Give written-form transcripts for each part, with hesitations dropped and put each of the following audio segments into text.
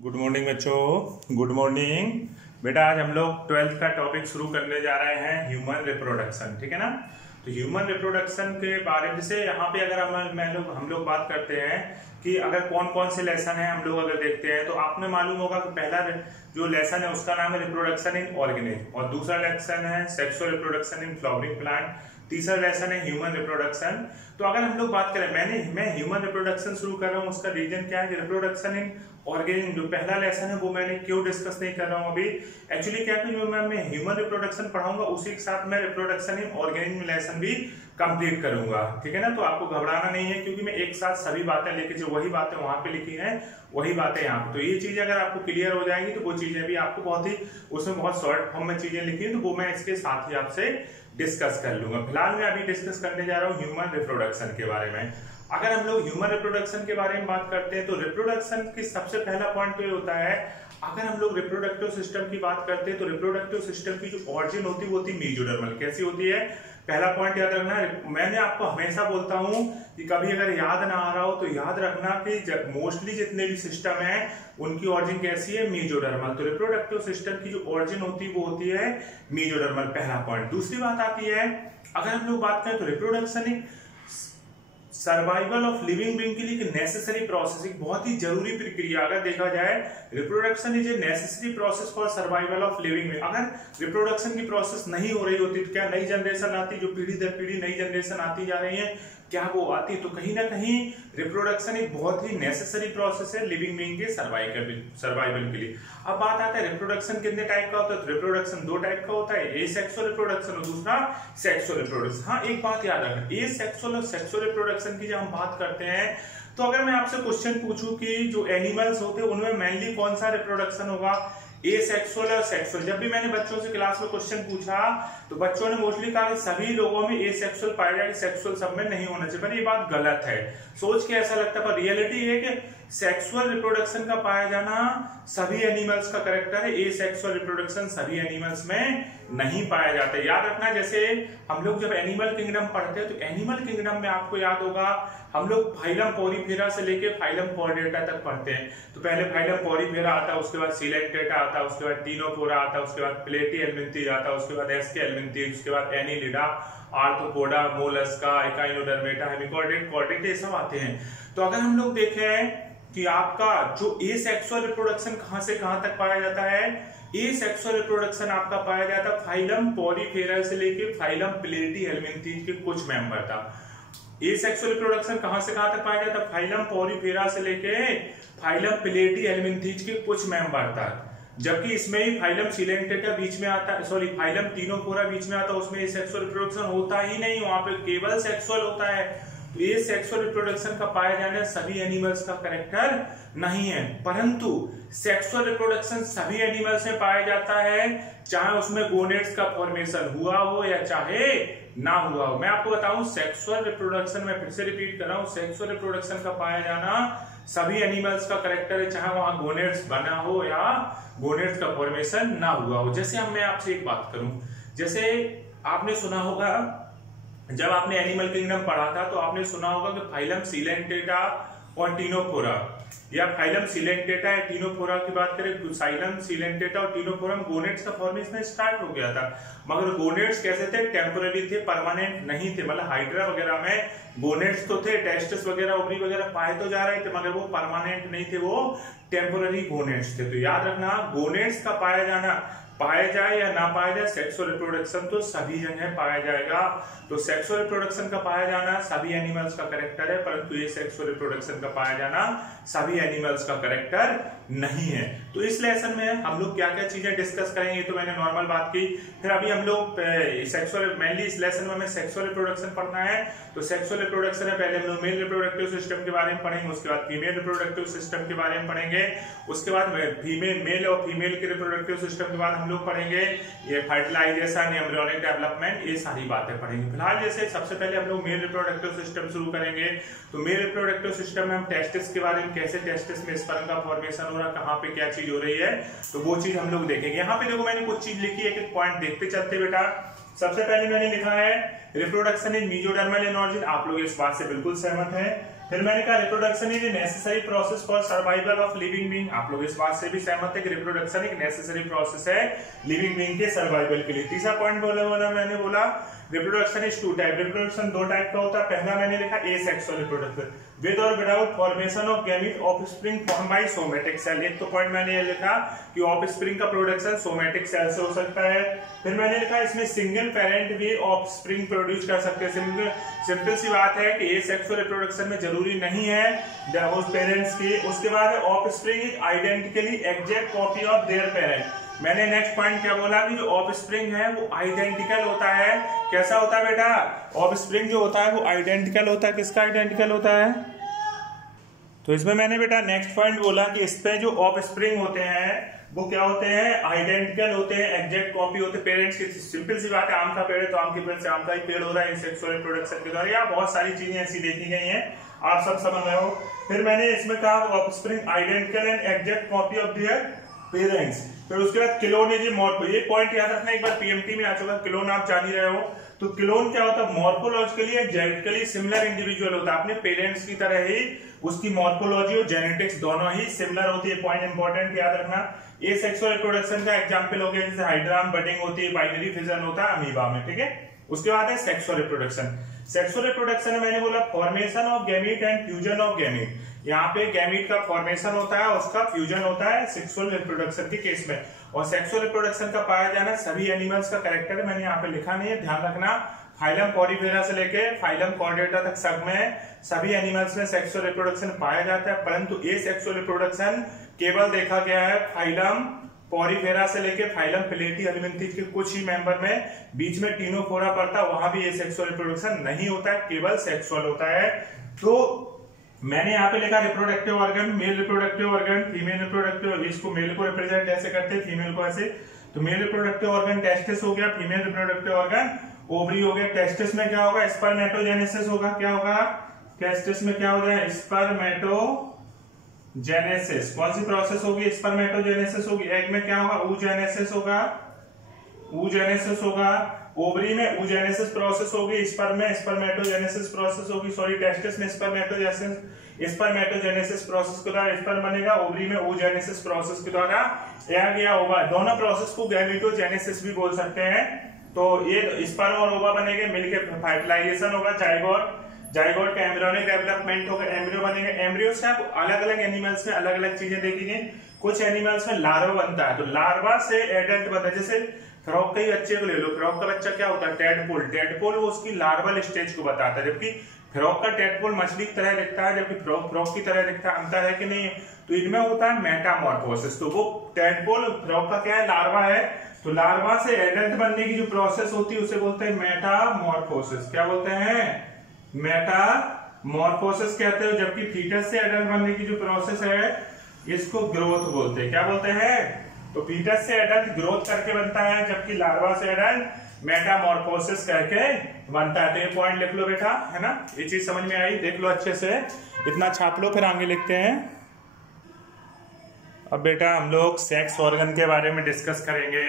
Good morning बच्चों, good morning बेटा। आज हम लोग 12th का टॉपिक शुरू करने जा रहे हैं, ह्यूमन रिप्रोडक्शन। ठीक है ना। तो ह्यूमन रिप्रोडक्शन के बारे में से यहाँ पे अगर हम लोग बात करते हैं कि अगर कौन कौन से लेसन है हम लोग अगर देखते हैं तो आपने मालूम होगा कि पहला जो लेसन है उसका नाम है रिप्रोडक्शन इन ऑर्गेनिज्म, और दूसरा लेसन है sexual reproduction in flowering plant, तीसरा लेसन है ह्यूमन रिप्रोडक्शन। तो अगर हम लोग बात करें, मैं ह्यूमन रिप्रोडक्शन शुरू कर रहा हूँ, उसका रीजन क्या है कि रिप्रोडक्शन इन ऑर्गेनिज्म जो पहला लेसन है वो मैंने क्यों डिस्कस नहीं कर रहा हूँ अभी। एक्चुअली क्या है, जो मैं ह्यूमन रिप्रोडक्शन पढ़ाऊंगा उसी के साथ मैं रिप्रोडक्शन इन ऑर्गेनिज्म लेसन भी कंप्लीट करूंगा। ठीक है ना। तो आपको घबराना नहीं है क्योंकि मैं एक साथ सभी बातें लेके, जो वही बातें वहां पे लिखी हैं वही बातें यहाँ पे, तो ये चीजें अगर आपको क्लियर हो जाएंगी तो वो चीजें भी आपको बहुत ही उसमें बहुत शॉर्ट फॉर्म में चीजें लिखी है तो वो मैं इसके साथ ही आपसे डिस्कस कर लूंगा। फिलहाल मैं अभी डिस्कस करने जा रहा हूँ ह्यूमन रिप्रोडक्शन के बारे में। अगर हम लोग ह्यूमन रिप्रोडक्शन के बारे में बात करते हैं तो रिप्रोडक्शन की सबसे पहला पॉइंट तो ये होता है, अगर हम लोग रिप्रोडक्टिव सिस्टम की बात करते हैं तो रिप्रोडक्टिव सिस्टम की जो ऑरिजिन होती है वो होती है मेसोडर्मल। कैसी होती है, पहला पॉइंट याद रखना है। मैंने आपको हमेशा बोलता हूं कि कभी अगर याद ना आ रहा हो तो याद रखना कि मोस्टली जितने भी सिस्टम है उनकी ऑरिजिन कैसी है, मेसोडर्मल। तो रिप्रोडक्टिव सिस्टम की जो ऑरिजिन होती है वो होती है मेसोडर्मल, पहला पॉइंट। दूसरी बात आती है, अगर हम लोग बात करें तो reproduction survival of living being के लिए नेसेसरी प्रोसेस, एक बहुत ही जरूरी प्रक्रिया। अगर देखा जाए reproduction is a necessary process for survival of living being. अगर रिप्रोडक्शन की प्रोसेस नहीं हो रही होती तो क्या नई जनरेशन आती, जो पीढ़ी दर पीढ़ी नई जनरेशन आती जा रही है, क्या वो आती? तो कहीं ना कहीं रिप्रोडक्शन एक बहुत ही नेसेसरी प्रोसेस है लिविंग बीइंग के सर्वाइवल के लिए। अब बात आता है रिप्रोडक्शन कितने टाइप का होता है। तो रिप्रोडक्शन दो टाइप का होता है, एसेक्सुअल रिप्रोडक्शन और दूसरा सेक्सुअल रिप्रोडक्शन। हाँ, एक बात याद रखना, एसेक्सुअल और सेक्सुअल रिप्रोडक्शन की जब हम बात करते हैं तो अगर मैं आपसे क्वेश्चन पूछूं कि जो एनिमल्स होते हैं उनमें मेनली कौन सा रिप्रोडक्शन होगा, एसेक्सुअल और सेक्सुअल। जब भी मैंने बच्चों से क्लास में क्वेश्चन पूछा तो बच्चों ने मोस्टली कहा कि सभी लोगों में एसेक्सुअल पाया जाए, सेक्सुअल सब में नहीं होना चाहिए। पर ये बात गलत है, सोच के ऐसा लगता है, पर रियलिटी है कि सेक्सुअल रिप्रोडक्शन का पाया जाना सभी एनिमल्स का करेक्टर है, एसेक्सुअल रिप्रोडक्शन सभी एनिमल्स में नहीं पाया जाता। याद रखना, जैसे हम लोग जब एनिमल किंगडम पढ़ते हैं तो एनिमल किंगडम में आपको याद होगा हम लोग फाइलम पॉरीफेरा से लेके फाइलम कॉर्डेटा तक पढ़ते हैं। तो पहले फाइलम पॉरीफेरा आता है, उसके बाद सिलेक्टेटा आता है, उसके बाद टीनोफोरा आता है, उसके बाद प्लेटी एल्मिंथीज आता है, उसके बाद एस्के एल्मिंथीज, उसके बाद Annelida, Arthropoda, Mollusca, Echinodermata, hemichordate, chordate, ये सब आते हैं। तो अगर हम लोग देखें कि आपका जो एसेक्सुअल रिप्रोडक्शन कहां से कहां तक पाया जाता है, एसेक्सुअल रिप्रोडक्शन आपका पाया जाता है फाइलम पॉरीफेरा से लेके फाइलम प्लेटी एल्मिंथीज के कुछ मेंबर तक। एसेक्सुअल रिप्रोडक्शन कहां से कहां तक पाया जाता है, फाइलम पॉरीफेरा से लेके फाइलम प्लेटी एल्मिंथीज के कुछ मेंबर तक। जबकि इसमें ही फाइलम सिलेंटेटा बीच में आता है, सॉरी फाइलम टीनोफोरा बीच में आता है, उसमें एसेक्सुअल रिप्रोडक्शन होता ही नहीं, वहां पे केवल सेक्सुअल होता है। तो ये सेक्सुअल रिप्रोडक्शन का पाया जाना सभी एनिमल्स का करेक्टर नहीं है, परंतु सेक्सुअल रिप्रोडक्शन सभी एनिमल्स में पाया जाता है, चाहे उसमें गोनेड्स का फॉर्मेशन हुआ हो या चाहे ना हुआ हो। मैं आपको बताऊं, सेक्सुअल रिप्रोडक्शन, मैं फिर से रिपीट कर रहा हूं, सेक्सुअल रिप्रोडक्शन का पाया जाना सभी एनिमल्स का करेक्टर है, चाहे वहां गोनेड्स बना हो या गोनेड्स का फॉर्मेशन ना हुआ हो। जैसे अब मैं आपसे एक बात करूं, जैसे आपने सुना होगा जब आपने एनिमल किंगडम पढ़ा था तो आपने सुना होगा कि फाइलम सिलेंटेटा और टीनोफोरा, या फाइलम सिलेंटेटा या टीनोफोरा की बात करें, साइलम सिलेंटेटा और टीनोफोरा में गोनेड्स का फॉर्मेशन स्टार्ट हो गया था। मगर गोनेड्स कैसे थे, टेम्पोररी थे, परमानेंट नहीं थे। मतलब हाइड्रा वगैरह में गोनेड्स तो थे, टेस्टिस वगैरह, ओवरी वगैरह पाए तो जा रहे थे, मगर वो परमानेंट नहीं थे, वो टेम्पोररी गोनेड्स थे। तो याद रखना, गोनेड्स का पाया जाए या ना पाया जाए, सेक्सुअल रिप्रोडक्शन तो सभी जगह पाया जाएगा। तो सेक्सुअल रिप्रोडक्शन का पाया जाना सभी एनिमल्स का करेक्टर है, परंतु ये सेक्सुअल रिप्रोडक्शन का पाया जाना सभी एनिमल्स का करेक्टर नहीं है। तो इस लेसन में हम लोग क्या क्या चीजें डिस्कस करेंगे, तो मैंने नॉर्मल बात की। फिर अभी हम लोग सेक्सुअल, मेनली इस लेसन में हमें सेक्सुअल रिप्रोडक्शन पढ़ना है। तो सेक्सुअल रिप्रोडक्शन है, पहले हम लोग मेल रिप्रोडक्टिव सिस्टम के बारे में पढ़ेंगे, उसके बाद फीमेल रिप्रोडक्टिव सिस्टम के बारे में पढ़ेंगे, उसके बाद मेल और फीमेल के रिप्रोडक्टिव सिस्टम के बाद हम लोग पढ़ेंगे ये फर्टिलाइजेशन, एम्ब्रियोनिक डेवलपमेंट, ये सारी बातें पढ़ेंगे। फिलहाल जैसे सबसे पहले हम लोग मेल रिप्रोडक्टिव सिस्टम शुरू करेंगे। तो मेल रिप्रोडक्टिव सिस्टम में हम टेस्टिस के बारे में, कैसे टेस्टिस में स्पर्म का फॉर्मेशन हो रहा है, कहाँ पे क्या चीज हो रही है, तो वो चीज हम लोग देखेंगे। यहाँ पे देखो मैंने कुछ चीज लिखी है, एक पॉइंट देखते चलते बेटा। सबसे पहले मैंने लिखा है reproduction in mesodermal in origin. आप लोग इस बात से बिल्कुल सहमत हैं फिर मैंने कहा reproduction is a necessary process for survival of living being. आप लोग इस बात से भी सहमत है कि रिप्रोडक्शन एक नेसेसरी प्रोसेस है लिविंग बीइंग के सर्वाइवल के लिए। तीसरा पॉइंट मैंने बोला reproduction is two type. Reproduction दो टाइप का होता है। पहला मैंने लिखा एसेक्सुअल रिप्रोडक्शन, विद और without formation of gamete offspring form by somatic cell. एक तो पॉइंट मैंने ये लिखा कि ऑफस्प्रिंग का प्रोडक्शन सोमेटिक सेल से हो सकता है। फिर मैंने लिखा इसमें सिंगल पेरेंट भी ऑफस्प्रिंग प्रोड्यूस कर सकते हैं। सिंपल सी बात है कि एसेक्सुअल रिप्रोडक्शन में जरूरी नहीं है उस पेरेंट्स की। उसके बाद offspring is identically exact copy of their parent. मैंने नेक्स्ट पॉइंट क्या बोला कि जो ऑफस्प्रिंग है वो आइडेंटिकल होता है। कैसा होता है बेटा? ऑफस्प्रिंग जो होता है वो आइडेंटिकल होता है। किसका आइडेंटिकल होता है? तो इसमें मैंने बेटा नेक्स्ट पॉइंट बोला कि इस पे जो ऑफस्प्रिंग होते हैं वो क्या होते हैं? आइडेंटिकल होते हैं, एग्जैक्ट कॉपी होते हैं पेरेंट्स की। सिंपल सी बात है, आम का पेड़ है तो आम के पेड़ से आम का ही पेड़ हो रहा है सेक्सुअल रिप्रोडक्शन के द्वारा। या बहुत सारी चीजें ऐसी देखी गई हैं, आप सब समझ रहे हो। फिर मैंने इसमें कहा offspring identical and exact copy of their parents. फिर उसके बाद क्लोन इज ए मॉर्फो। ये पॉइंट याद रखना, एक बार पीएमटी में आ चुका। क्लोन आप जान ही रहे हो। तो क्लोन क्या होता है? Morphologically and genetically similar individual होता है। अपने पेरेंट्स की तरह ही उसकी मॉर्फोलॉजी और जेनेटिक्स दोनों ही सिमिलर होती है। पॉइंट इंपॉर्टेंट याद रखना। एसेक्सुअल रिप्रोडक्शन का एग्जांपल हो गया जैसे हाइड्राम, बडिंग होती है, बाइनरी फिजन होता है अमीबा में, ठीक है। उसके बाद है सेक्सुअल रिप्रोडक्शन। सेक्सुअल रिप्रोडक्शन में मैंने बोला formation of gamete and fusion of gamete. यहाँ पे गैमीट का फॉर्मेशन होता है, उसका फ्यूजन होता है सेक्सुअल रिप्रोडक्शन के केस में। और सेक्सुअल रिप्रोडक्शन का पाया जाना सभी एनिमल्स का कैरेक्टर मैंने यहाँ पे लिखा नहीं है, ध्यान रखना। फाइलम पॉरीफेरा से लेके फाइलम कॉर्डेटा तक सब में सभी एनिमल्स में सेक्सुअल रिप्रोडक्शन पाया जाता है, परंतु ये सेक्सुअल रिप्रोडक्शन केवल देखा गया है फाइलम पॉरीफेरा से लेके फाइलम प्लेटिहेल्मिन्थेस के कुछ ही मेंबर में। बीच में टीनोफोरा पड़ता है, वहां भी ये सेक्सुअल रिप्रोडक्शन नहीं होता है, केवल सेक्सुअल होता है। तो मैंने यहाँ पे लिखा reproductive organ, male reproductive organ, female reproductive. इसको मेल को रिप्रेजेंट ऐसे करते हैं, फीमेल को ऐसे। तो मेल रिप्रोडक्टिव ऑर्गन टेस्टिस हो गया, फीमेल रिप्रोडक्टिव ऑर्गन ओवरी हो गया। टेस्टिस में क्या होगा? स्पर्मेटोजेनेसिस होगा। क्या होगा? टेस्टिस में क्या होगा? स्पर्मेटोजेनेसिस। कौन सी प्रोसेस होगी? स्पर्मेटोजेनेसिस होगी। एग में क्या होगा? oogenesis होगा, oogenesis होगा। ओवरी में oogenesis प्रोसेस होगी, स्पर्म में स्पर्मेटोजेनेसिस प्रोसेस होगी। सॉरी, टेस्टिस में स्पर्मेटोजेनेसिस प्रोसेस के द्वारा स्पर्म बनेगा, ओवरी में oogenesis प्रोसेस के द्वारा एग या ओवा। दोनों प्रोसेस को गैमेटोजेनेसिस भी बोल सकते हैं। तो ये स्पर्म और ओवा बनेंगे, मिलकर फर्टिलाइजेशन होगा, जाइगोट का एम्ब्रियोनिक डेवलपमेंट होगा, एम्ब्रियो बनेंगे। एम्ब्रियो से आप अलग अलग एनिमल्स में अलग अलग चीजें देखेंगे। कुछ एनिमल्स में लार्वा बनता है, तो लार्वा से एडल्ट बनता है। जैसे फ्रॉग के ही बच्चे को ले लो, फ्रॉग का बच्चा क्या होता है? टेडपोल वो उसकी लार्वल स्टेज को बताता है, जबकि फ्रॉग का टेडपोल मछली की तरह दिखता है, जबकि फ्रॉग की तरह दिखता है। अंतर है कि नहीं? तो इनमें होता है मेटामॉर्फोसिस। तो वो टेडपोल फ्रॉग का क्या है? लार्वा है। तो लार्वा से एडल्ट बनने की जो प्रोसेस होती है उसे बोलते हैं मेटामॉर्फोसिस। क्या बोलते हैं? मेटामॉर्फोसिस कहते हैं। जबकि फीटस से एडल्ट बनने की जो प्रोसेस है इसको ग्रोथ बोलते हैं। क्या बोलते हैं? तो फीटस से एडल्ट ग्रोथ करके बनता है, जबकि लार्वा से एडल्ट मेटामॉर्फोसिस करके बनता है। तो ये पॉइंट लिख लो बेटा, है ना? ये चीज समझ में आई? देख लो अच्छे से, इतना छाप लो, फिर आगे लिखते हैं। अब बेटा हम लोग सेक्स ऑर्गन के बारे में डिस्कस करेंगे।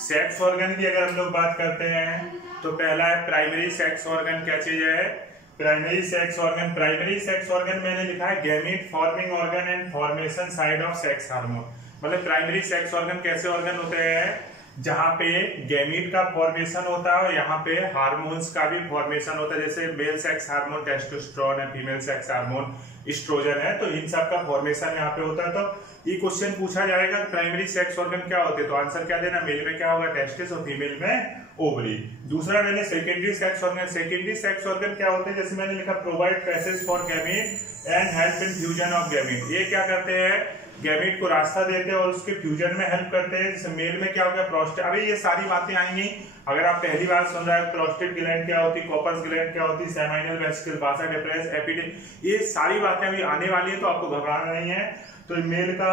सेक्स ऑर्गन की अगर हम लोग बात करते हैं तो पहला है प्राइमरी सेक्स ऑर्गन। क्या चीज है? Primary sex organ. Primary sex organ मैंने लिखा है gamete forming organ and formation side of sex hormone. मतलब प्राइमरी सेक्स ऑर्गन कैसे ऑर्गन होते हैं? जहां पे गैमीट का फॉर्मेशन होता है और यहाँ पे हार्मोन्स का भी फॉर्मेशन होता है। जैसे मेल सेक्स हार्मोन टेस्टोस्टेरोन है, फीमेल सेक्स हार्मोन एस्ट्रोजन है, तो इन सब का फॉर्मेशन यहाँ पे होता है। तो ये क्वेश्चन पूछा जाएगा कि प्राइमरी सेक्स ऑर्गन क्या होते हैं, तो आंसर क्या देना? मेल में क्या होगा? टेस्टिस और फीमेल में ओवरी। दूसरा मैंने secondary sex organ. Secondary sex organ क्या होते हैं? जैसे मैंने लिखा provide passage for gamete and help in fusion of gamete. ये क्या करते हैं? गैमीट को रास्ता देते हैं और उसके फ्यूजन में हेल्प करते हैं। जैसे मेल में क्या हो गया? प्रोस्टेट। अभी ये सारी बातें आएंगी अगर आप पहली बार सुन रहे हैं। प्रोस्टेट ग्लैंड क्या होती, कॉर्पस ग्लैंड क्या होती, सेमाइनल वेसिकल, वासा डिफरेंस, एपिडिस, ये सारी बातें अभी आने वाली है, तो आपको घबराना नहीं है। तो मेल का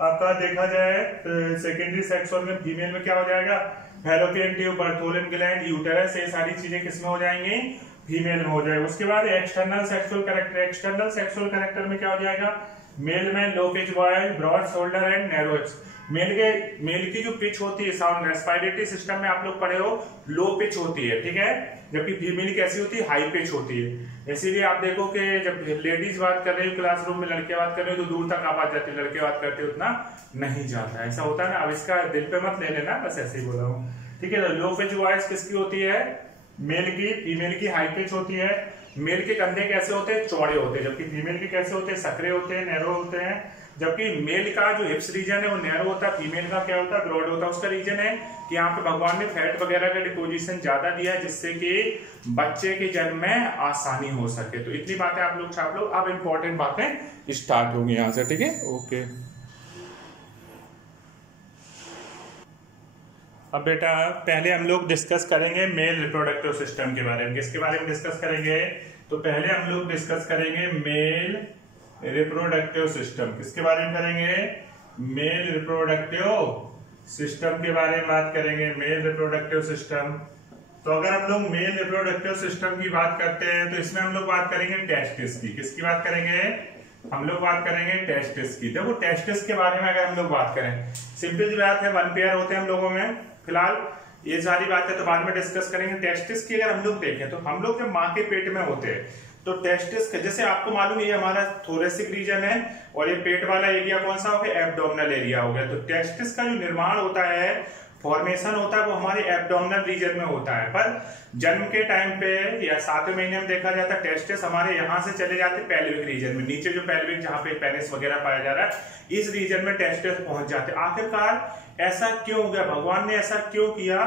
आपका देखा जाए सेकेंडरी सेक्स ऑर्गन, फीमेल में क्या हो जाएगा? Fallopian tube, Bartholin gland, uterus, ये सारी चीजें किसमें हो जाएंगी? फीमेल में हो जाएगा। उसके बाद external sexual character. External sexual character में क्या हो जाएगा? मेल में low pitch voice, broad shoulder and narrow hips. Male की जो पिच होती है साउंड रेस्पिरेटरी सिस्टम में आप लोग पढ़े हो लो पिच होती है, ठीक है, जबकि फीमेल कैसी होती है, हाई पिच होती है। इसीलिए आप देखो कि जब लेडीज बात कर रही हो क्लासरूम में, लड़के बात कर रहे हो तो दूर तक आवाज जाती है, लड़के बात करते हो उतना नहीं जाता, ऐसा होता है ना। अब इसका दिल पे मत ले लेना, बस ऐसे ही बोला हूँ, ठीक है। लो पिच वॉइस किसकी होती है, मेल की। फीमेल की हाई पिच होती है। मेल के कंधे कैसे होते हैं, चौड़े होते हैं, जबकि फीमेल के कैसे होते हैं, सकरे होते हैं, नैरो होते हैं। जबकि मेल का जो हिप्स रीजन है वो नैरो होता है, फीमेल का क्या होता है, ब्रॉड होता है। उसका रीजन है कि यहाँ पे भगवान ने फैट वगैरह का डिपोजिशन ज्यादा दिया है, जिससे कि बच्चे के जन्म में आसानी हो सके। तो इतनी बातें आप लोग छाप लो। अब इंपॉर्टेंट बातें स्टार्ट होंगी यहाँ से, ठीक है, ओके। अब बेटा पहले हम लोग डिस्कस करेंगे मेल रिप्रोडक्टिव सिस्टम के बारे में। किसके बारे में डिस्कस करेंगे, तो पहले हम लोग डिस्कस करेंगे मेल रिप्रोडक्टिव सिस्टम। किसके बारे में करेंगे, मेल रिप्रोडक्टिव सिस्टम के बारे में बात करेंगे, मेल रिप्रोडक्टिव सिस्टम। तो अगर हम लोग मेल रिप्रोडक्टिव सिस्टम की बात करते हैं तो इसमें हम लोग बात करेंगे टेस्टिस की। किसकी बात करेंगे, हम लोग बात करेंगे टेस्टिस की। देखो टेस्टिस के बारे में अगर हम लोग बात करें, सिंपल सी बात है, 1 पेयर होते हैं हम लोगों में। फिलहाल ये सारी बातें तो बाद में डिस्कस करेंगे। टेस्टिस की अगर हम लोग देखें तो हम लोग जब माँ के पेट में होते हैं तो टेस्टिस जैसे आपको मालूम है ये हमारा थोरेसिक रीजन है और ये पेट वाला एरिया कौन सा हो गया, एब्डोमिनल एरिया हो गया। तो टेस्टिस का जो निर्माण होता है, फॉर्मेशन होता है, वो हमारे एब्डोमिनल रीजन में होता है। पर जन्म के टाइम पे या 7वें महीने में देखा जाता है टेस्टिस हमारे यहाँ से चले जाते हैं पेल्विक रीजन में, नीचे जो पेल्विक जहाँ पे पेनिस वगैरह पाया जा रहा है, इस रीजन में टेस्टिस पहुंच जाते हैं। आखिरकार ऐसा क्यों हो गया, भगवान ने ऐसा क्यों किया,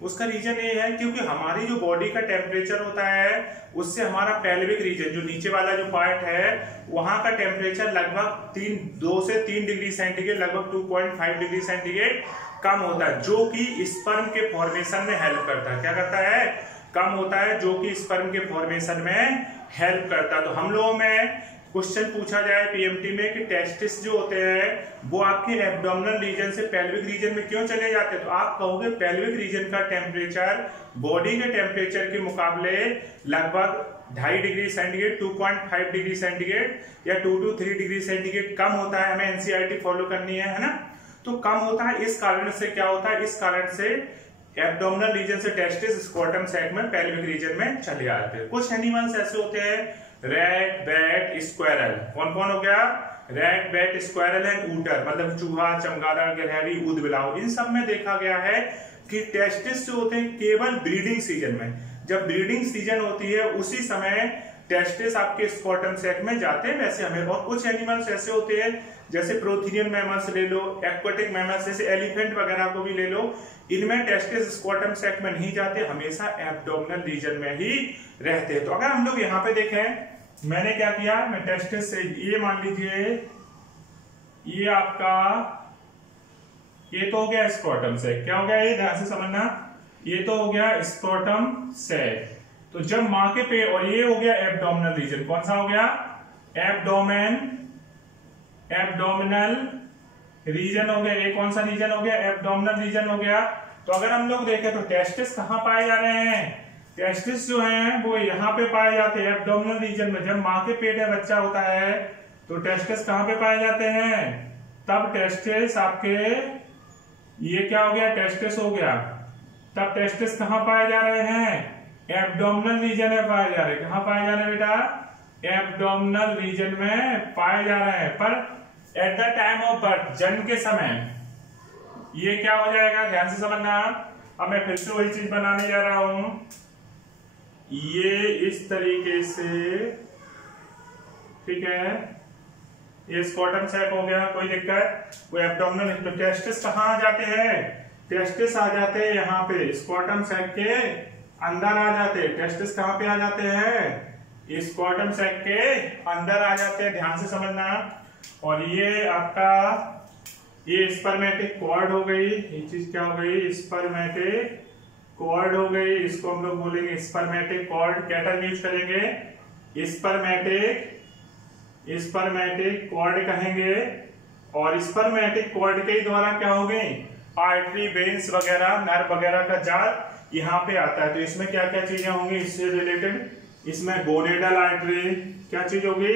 उसका रीजन ये है क्योंकि हमारी जो बॉडी का टेम्परेचर होता है उससे हमारा पेल्विक रीजन जो नीचे वाला जो पार्ट है वहां का टेम्परेचर लगभग 2 से 3 डिग्री सेंटीग्रेड, लगभग 2.5 डिग्री सेंटीग्रेड कम होता है, जो कि स्पर्म के फॉर्मेशन में हेल्प करता है। क्या करता है, कम होता है, जो कि स्पर्म के फॉर्मेशन में हेल्प करता है। तो हम लोगों में क्वेश्चन पूछा जाए पीएमटी में कि टेस्टिस जो होते हैं वो आपके एब्डोमिनल रीजन से पेल्विक रीजन में क्यों चले जाते हैं, तो आप कहोगे पेल्विक रीजन का टेम्परेचर बॉडी के टेम्परेचर के मुकाबले लगभग 2.5 डिग्री सेंटीग्रेड, 2.5 डिग्री सेंटीग्रेड या 2 to 3 डिग्री सेंटीग्रेड कम होता है। हमें एनसीईआरटी फॉलो करनी है ना, तो कम होता है। इस कारण से क्या होता है, इस कारण से एब्डोमिनल रीजन से टेस्टिस स्क्रोटम सैक में पेल्विक रीजन में चले जाते हैं। कुछ एनिमल्स ऐसे होते हैं, रैट, बैट, स्क्वायरल। कौन कौन हो गया, रैट, बैट, स्क्वायरल एंड ऊटर, मतलब चूहा, चमगादड़, गिलहरी, ऊदबिलाव। इन सब में देखा गया है कि टेस्टिस जो होते हैं केवल ब्रीडिंग सीजन में, जब ब्रीडिंग सीजन होती है उसी समय टेस्टिस आपके स्क्रोटम सैक में जाते हैं। वैसे हमें और कुछ एनिमल्स ऐसे होते हैं जैसे प्रोथीनियन मैमल्स ले लो, एक्वाटिक मैमल्स जैसे एलिफेंट वगैरह को भी ले लो, इनमें टेस्टिस स्क्रोटम सैक में नहीं जाते, हमेशा एब्डोमिनल रीजन में ही रहते हैं। तो अगर हम लोग यहाँ पे देखें, मैंने क्या किया, मैं टेस्टिस से ये मान लीजिए ये आपका ये तो हो गया स्क्रोटम सैक। क्या हो गया, ये ध्यान से समझना, ये तो हो गया स्क्रोटम सैक। तो जब माँ के पेट, और ये हो गया एब्डोमिनल रीजन, कौन सा हो गया, एब्डोमिनल रीजन हो गया। ये कौन सा रीजन हो गया, एब्डोमिनल रीजन हो गया। तो अगर हम लोग देखें तो टेस्टिस कहाँ पाए जा रहे हैं, टेस्टिस जो हैं वो यहाँ पे पाए जाते हैं एब्डोमिनल रीजन में। जब माँ के पेट में बच्चा होता है तो टेस्टिस कहाँ पे पाए जाते हैं, तब टेस्टिस आपके ये क्या हो गया, टेस्टिस हो गया। तब टेस्टिस कहाँ पाए जा रहे हैं, एब्डोमिनल रीजन में पाए जा रहे हैं। कहाँ पाए जा रहे हैं बेटा, एब्डोमिनल रीजन में पाए जा रहे हैं। पर at the time of birth, जन्म के समय ये क्या हो जाएगा, ध्यान से समझना। अब मैं फिर से वही चीज बनाने जा रहा हूं, ये इस तरीके से, ठीक है, ये स्क्रोटम सैक हो गया, कोई दिक्कत, वो एब्डोमिनल। तो टेस्टिस कहाँ आ जाते हैं, टेस्टिस आ जाते हैं यहाँ पे स्क्रोटम सैक के अंदर आ जाते हैं। टेस्टिस कहाँ पे आ जाते हैं, स्क्रोटम सैक के अंदर आ जाते हैं, ध्यान से समझना। और ये आपका ये स्पर्मेटिक कॉर्ड हो गई, ये चीज क्या हो गई, स्पर्मेटिक कॉर्ड हो गई, इसको हम लोग बोलेंगे स्पर्मेटिक कॉर्ड। क्या टर्म यूज करेंगे, स्पर्मेटिक कॉर्ड कहेंगे। और स्पर्मेटिक कॉर्ड के द्वारा क्या हो गई, आर्टरी, वेन्स वगैरह, नर्व वगैरह का जाल यहाँ पे आता है। तो इसमें क्या क्या चीजें होंगी इससे रिलेटेड, इसमें गोनेडल आर्टरी, क्या चीज होगी,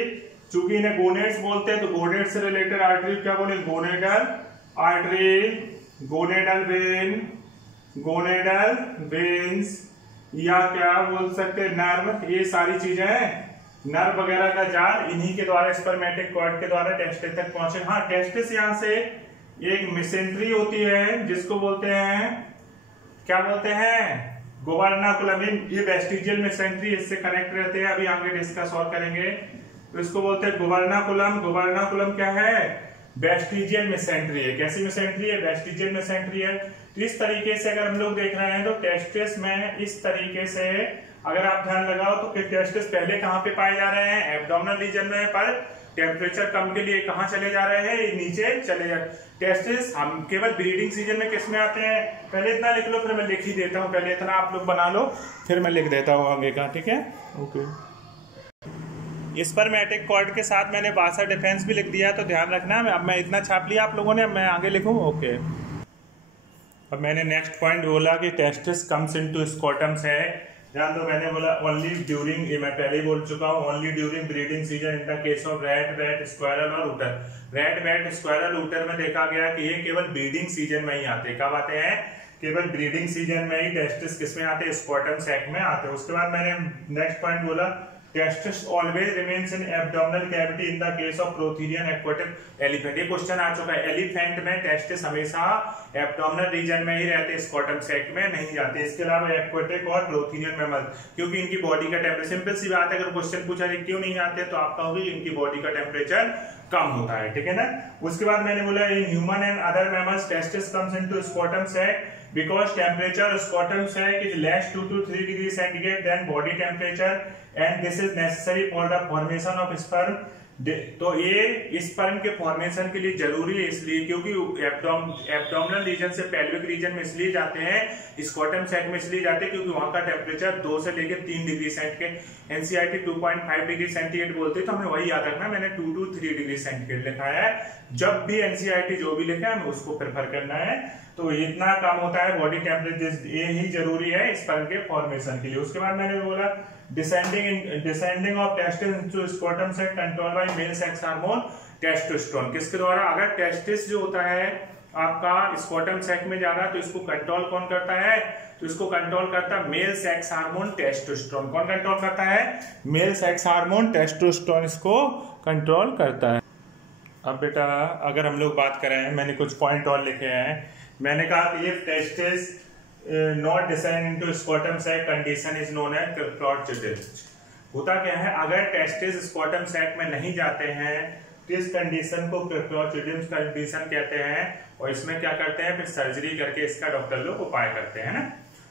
चूंकि इन्हें गोनेड्स बोलते हैं तो गोनेड से रिलेटेड आर्टरी क्या बोले, gonadal artery, gonadal when, gonadal veins, या क्या बोल सकते हैं नर्व। ये सारी चीजें नर्व वगैरह का जाल इन्हीं के द्वारा स्पर्मेटिक कॉर्ड के द्वारा टेस्टिस तक पहुंचे। हाँ, टेस्टिस यहां से एक मिसेंट्री होती है जिसको बोलते हैं, क्या बोलते हैं, गोवर्नाकुलम। ये वेस्टिजियल मिसेंट्री इससे कनेक्ट रहते हैं, अभी आगे डिस्कस और करेंगे। तो इसको बोलते हैं गोवर्नाकुलम। गोवर्नाकुलम क्या है, वेस्टिजियल मिसेंट्री है। कैसी मिसेंट्री है, वेस्टिजियल मिसेंट्री है। तो इस तरीके से अगर हम लोग देख रहे हैं तो टेस्टिस में इस तरीके से अगर आप ध्यान लगाओ तो टेस्टिस पहले कहां पे पाए जा रहे हैं, एब्डोमिनल रीजन में, पर टेम्परेचर कम के लिए कहां चले जा रहे हैं, नीचे चले जा। टेस्टिस हम केवल ब्रीडिंग सीजन में किस में आते हैं, पहले इतना लिख लो फिर मैं लिख ही देता हूं, पहले इतना आप लोग बना लो फिर मैं लिख देता हूं आगे का, ठीक है। ओके, स्पर्मेटिक कॉर्ड के साथ मैंने बासा डिफेंस भी लिख दिया है तो ध्यान रखना। अब मैं इतना छाप लिया आप लोगों ने, अब मैं आगे लिखूं। ओके, अब मैंने नेक्स्ट पॉइंट बोला कि टेस्टिस कम्स इनटू स्कॉटम्स है। ध्यान दो, मैंने बोला ओनली ड्यूरिंग, मैं पहले ही बोल चुका हूँ, only during breeding season in the case of rat, bat, squirrel और ऊटर। रैट, बैट, स्क्वायरल, ऊटर में देखा गया कि ये केवल ब्रीडिंग सीजन में ही आते हैं। कब आते हैं, केवल ब्रीडिंग सीजन में ही टेस्टिस किसमें आते हैं, स्कॉटम सैक में आते हैं। उसके बाद मैंने नेक्स्ट पॉइंट बोला testis always remains in abdominal cavity in the case of prototherian aquatic elephant. ये क्वेश्चन आ चुका है, एलिफेंट में टेस्टिस हमेशा एब्डोमिनल रीजन में ही रहते हैं, स्कॉटम सैक में नहीं जाते। इसके अलावा एक्वाटिक और प्रोथीरियन मैमल, क्योंकि इनकी बॉडी का टेम्परेचर, सिंपल सी बात है, अगर क्वेश्चन पूछा जाए क्यों नहीं आते तो आप कहोगे इनकी बॉडी का टेम्परेचर कम होता है, ठीक है ना। उसके बाद मैंने बोला in human and other mammals testis comes into scrotum sac because temperature of scrotum sac is less 2 to 3 degrees centigrade than body temperature and this is necessary for the formation of sperm। तो ये sperm के formation के लिए जरूरी है, इसलिए क्योंकि abdominal region से पेल्विक रीजन में इसलिए जाते हैं, स्कॉटम सैक में इसलिए जाते हैं क्योंकि वहां का टेम्परेचर 2 से लेकर 3 degree centigrade, NCERT 2.5 degree centigrade बोलते हैं, तो हमें वही याद रखना। मैंने 2 to 3 डिग्री सेंटीग्रेड लिखा है। जब भी एनसीईआरटी जो भी लिखा है हमें उसको प्रेफर करना है। तो इतना काम होता है बॉडी टेम्परेचर, ये ही जरूरी है स्पर्म के फॉर्मेशन के लिए। उसके बाद मैंने बोला descending of testis into scrotum sac control by male sex hormone testosterone. किसके द्वारा, अगर टेस्टिस जो होता है आपका स्कॉटम सैक में जा रहा है तो इसको कंट्रोल कौन करता है, तो इसको कंट्रोल करता है मेल सेक्स हार्मोन टेस्टोस्टेरोन। कौन कंट्रोल करता है, मेल सेक्स हार्मोन टेस्टोस्टेरोन इसको कंट्रोल करता है। अब बेटा अगर हम लोग बात करें, मैंने कुछ पॉइंट और लिखे हैं। मैंने कहा कि ये testis not descend into scrotum sac condition is known as clostridium. होता क्या है, अगर टेस्टिस स्कॉटम सैक में नहीं जाते हैं तो इस कंडीशन को क्लॉट्रिडियम कंडीशन कहते हैं, और इसमें क्या करते हैं, फिर सर्जरी करके इसका डॉक्टर लोग उपाय करते हैं ना।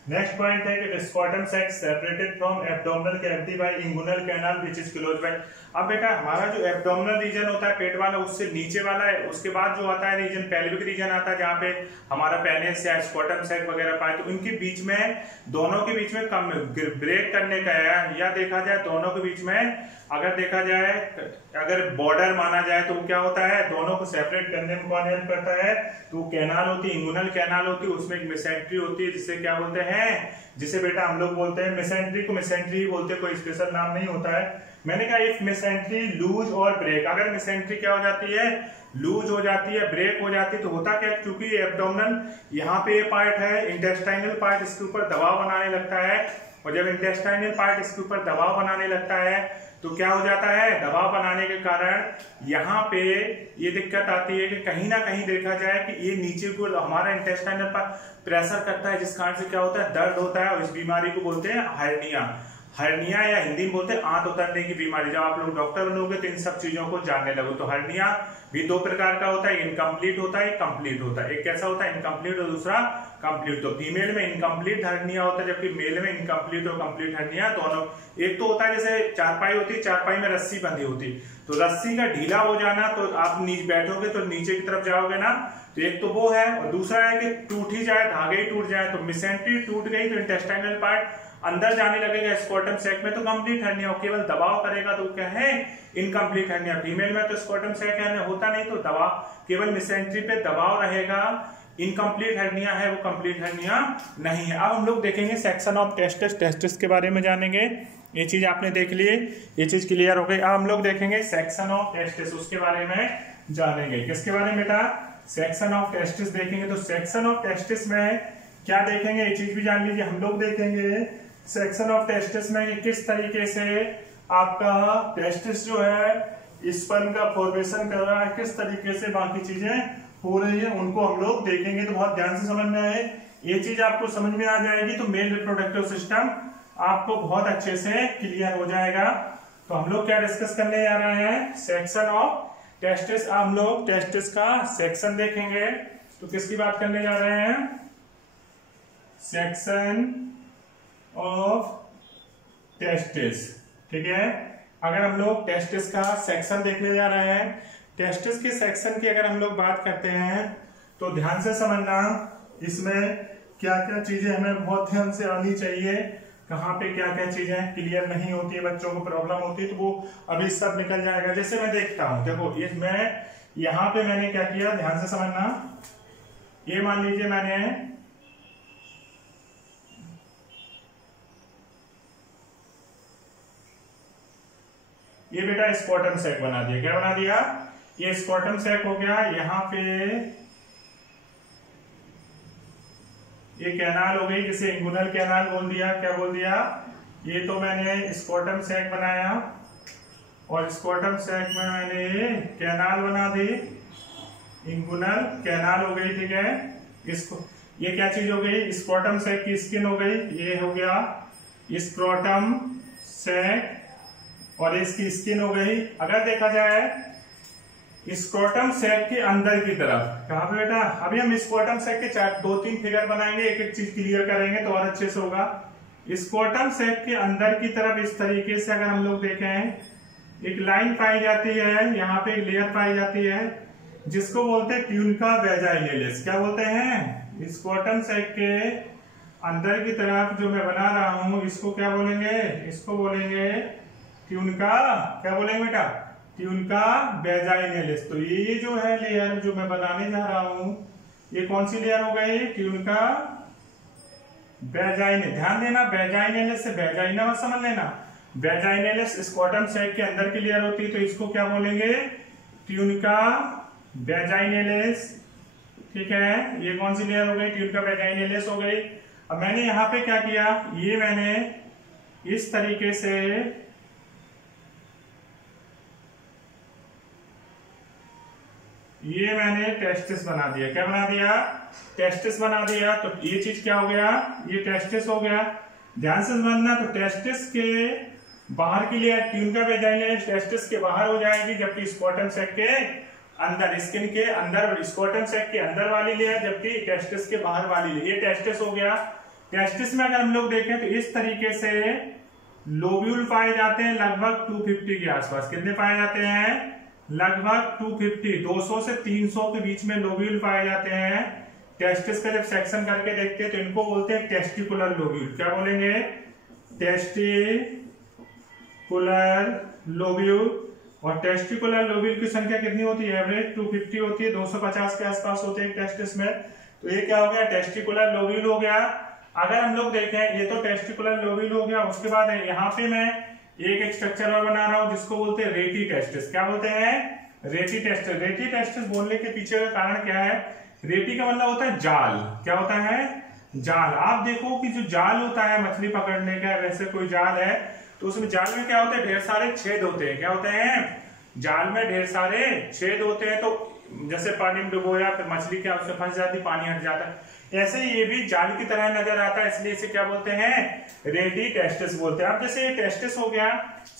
नेक्स्ट पॉइंट है कि scrotum sac separated from abdominal cavity by inguinal canal which is close by. अब बेटा हमारा जो एब्डोमिनल रीजन होता है पेट वाला, उससे नीचे वाला है, उसके बाद जो आता है रीजन पेल्विक रीजन आता है जहाँ पे हमारा पेनिस या स्कॉटम सैक वगैरह पाए, तो उनके बीच में, दोनों के बीच में कम ब्रेक करने का है, या देखा जाए दोनों के बीच में अगर देखा जाए, अगर बॉर्डर माना जाए तो क्या होता है, दोनों को सेपरेट करने में कौन हेल्प करता है, तो कैनाल होती है, इंगुइनल कैनाल होती है, उसमें एक मिसेंट्री होती है जिसे क्या बोलते हैं, जिसे बेटा हम लोग बोलते हैं मिसेंट्री को मिसेंट्री ही बोलते हैं, कोई स्पेशल नाम नहीं होता है। मैंने कहा इफ मिसेंट्री लूज और ब्रेक, अगर मिसेंट्री क्या हो जाती है, लूज हो जाती है, ब्रेक हो जाती है, तो होता क्या है, क्योंकि एब्डोमिनल यहाँ पे ये पार्ट है, इंटेस्टाइनल पार्ट इसके ऊपर दबाव बनाने लगता है, और जब इंटेस्टाइनल पार्ट इसके ऊपर दबाव बनाने लगता है तो क्या हो जाता है, दबाव बनाने के कारण यहाँ पे ये दिक्कत आती है कि कहीं ना कहीं देखा जाए कि ये नीचे को हमारा इंटेस्टाइनल पर प्रेशर करता है, जिस कारण से क्या होता है, दर्द होता है, और इस बीमारी को बोलते हैं हार्निया। हर्निया या हिंदी में बोलते हैं आंत उतरने की बीमारी। जब आप लोग डॉक्टर बनोगे तो इन सब चीजों को जानने लगो। तो हर्निया भी 2 प्रकार का होता है, इनकम्प्लीट होता है, कंप्लीट होता है। एक कैसा होता है, इनकम्प्लीट, और दूसरा कंप्लीट। तो फीमेल में इनकम्प्लीट हर्निया होता है, जबकि मेल में इनकम्प्लीट और कंप्लीट हर्निया दोनों। एक तो होता है जैसे चारपाई होती है, चारपाई में रस्सी बंधी होती, तो रस्सी का ढीला हो जाना, तो आप नीचे बैठोगे तो नीचे की तरफ जाओगे ना, तो एक तो वो है, और दूसरा है कि टूट ही जाए, धागे ही टूट जाए। तो मिसेंट्री टूट गई तो इंटेस्टाइनल पार्ट अंदर जाने लगेगा स्कॉटम सैक में, तो कंप्लीट हर्निया। केवल दबाव करेगा तो क्या है, इनकम्प्लीट हर्निया। फीमेल में तो स्कॉटम सैक हर्निया होता नहीं, तो दबाव केवल मिसेंट्री पे दबाव रहेगा, इनकम्प्लीट हर्निया है, वो कंप्लीट हर्निया नहीं है। अब हम लोग देखेंगे सेक्शन ऑफ टेस्टिस, टेस्टिस के बारे में जानेंगे। ये चीज आपने देख ली, ये चीज क्लियर हो गई। अब हम लोग देखेंगे सेक्शन ऑफ टेस्टिस, उसके बारे में जानेंगे। किसके बारे में बेटा? सेक्शन ऑफ टेस्टिस देखेंगे। तो सेक्शन ऑफ टेस्टिस में क्या देखेंगे, ये चीज भी जान लीजिए। हम लोग देखेंगे सेक्शन ऑफ टेस्टिस में कि किस तरीके से आपका टेस्टिस जो है स्पर्म का फॉर्मेशन कर रहा है, किस तरीके से बाकी चीजें हो रही है, उनको हम लोग देखेंगे। तो बहुत ध्यान से समझना है, ये चीज आपको समझ में आ जाएगी तो मेल रिप्रोडक्टिव सिस्टम आपको बहुत अच्छे से क्लियर हो जाएगा। तो हम लोग क्या डिस्कस करने जा रहे हैं? Section of testis. हम लोग टेस्टिस का सेक्शन देखेंगे। तो किसकी बात करने जा रहे हैं? सेक्शन ऑफ टेस्टिस, ठीक है। अगर हम लोग टेस्टिस का सेक्शन देखने जा रहे हैं, टेस्टिस के सेक्शन की अगर हम लोग बात करते हैं तो ध्यान से समझना, इसमें क्या क्या चीजें हमें बहुत ध्यान से आनी चाहिए, कहाँ पे क्या क्या चीजें क्लियर नहीं होती है, बच्चों को प्रॉब्लम होती है, तो वो अभी सब निकल जाएगा। जैसे मैं देखता हूं, देखो इसमें यहाँ पे मैंने क्या किया, ध्यान से समझना। ये मान लीजिए मैंने ये बेटा स्कॉटम सैक बना दिया। क्या बना दिया? ये स्कॉटम सैक हो गया। यहाँ पे ये कैनाल हो गई, जिसे इंगुनल कैनाल बोल दिया। क्या बोल दिया? ये तो मैंने स्कॉटम सैक बनाया और स्कॉटम सैक में मैंने कैनाल बना दी, इंगुनल कैनाल हो गई, ठीक है। इसको ये क्या चीज हो गई? स्कॉटम सैक की स्किन हो गई। ये हो गया स्क्रोटम सैक और इसकी स्किन हो गई। अगर देखा जाए स्क्रोटम सैक के अंदर की तरफ, कहां पे बेटा? अभी हम स्क्रोटम सैक के 2-3 फिगर बनाएंगे, एक एक चीज क्लियर करेंगे तो और अच्छे से होगा। स्क्रोटम सैक के अंदर की तरफ इस तरीके से अगर हम लोग देखें, एक लाइन पाई जाती है, यहाँ पे एक लेयर पाई जाती है, जिसको बोलते हैं ट्यूनिका वैजाइनलिस। क्या बोलते हैं? स्क्रोटम सैक के अंदर की तरफ जो मैं बना रहा हूं, इसको क्या बोलेंगे? इसको बोलेंगे ट्यूनिका, क्या बोलेंगे बेटा? ट्यूनिका वैजाइनलिस। तो ये जो है लेयर जो मैं बनाने जा रहा हूं, ये कौन सी लेयर हो गई? ट्यूनिका वैजाइनलिस। ध्यान देना, वैजाइनलिस से वैजाइना मत समझ लेना। वैजाइनलिस स्क्रोटम सैक के अंदर की लेयर होती है, तो इसको क्या बोलेंगे? ट्यूनिका वैजाइनलिस, ठीक है। ये कौन सी लेयर हो गई? ट्यूनिका वैजाइनलिस हो गई। अब मैंने यहाँ पे क्या किया, ये मैंने इस तरीके से ये मैंने टेस्टिस बना दिया। क्या बना दिया? टेस्टिस बना दिया। तो ये चीज क्या हो गया? ये टेस्टिस हो गया। ध्यान से समझना, तो टेस्टिस के बाहर की लेयर ट्यूनिका वैजाइनलिस टेस्टिस के बाहर हो जाएगी, जबकि स्क्रोटम सैक के अंदर, स्किन के अंदर, स्क्रोटम सैक के अंदर वाली लेयर, जबकि टेस्टिस के बाहर वाली लेयर। ये टेस्टिस हो गया। टेस्टिस में अगर हम लोग देखें तो इस तरीके से लोब्यूल पाए जाते हैं, लगभग 250 के आसपास। कितने पाए जाते हैं? लगभग 250, 200 से 300 के बीच में लोब्यूल पाए जाते हैं। टेस्टिस का जब सेक्शन करके देखते हैं तो इनको बोलते हैं टेस्टिकुलर लोब्यूल। क्या बोलेंगे? Testicular lobule. और टेस्टिकुलर लोब्यूल की संख्या कितनी होती है? एवरेज 250 होती है, 250 के आसपास होते हैं टेस्टिस में। तो ये क्या हो गया? टेस्टिकुलर लोब्यूल हो गया। अगर हम लोग देखें, ये तो टेस्टिकुलर लोब्यूल हो गया। उसके बाद यहाँ पे मैं एक स्ट्रक्चर और बना रहा हूं जिसको बोलते हैं रेटी टेस्टिस। क्या बोलते हैं? रेटी टेस्टिस। रेटी टेस्टिस बोलने के पीछे का कारण क्या है? रेटी का मतलब होता है जाल। क्या होता है? जाल। आप देखो कि जो जाल होता है मछली पकड़ने का, वैसे कोई जाल है तो उसमें जाल में क्या होता है? ढेर सारे छेद होते हैं। क्या होते हैं? जाल में ढेर सारे छेद होते हैं। तो जैसे पानी में डुबोया, फिर मछली क्या उससे फंस जाती, पानी हट जाता है, ऐसे ये भी जाल की तरह नजर आता है, इसलिए इसे क्या बोलते हैं? रेटी टेस्टिस बोलते हैं। अब जैसे ये टेस्टिस हो गया,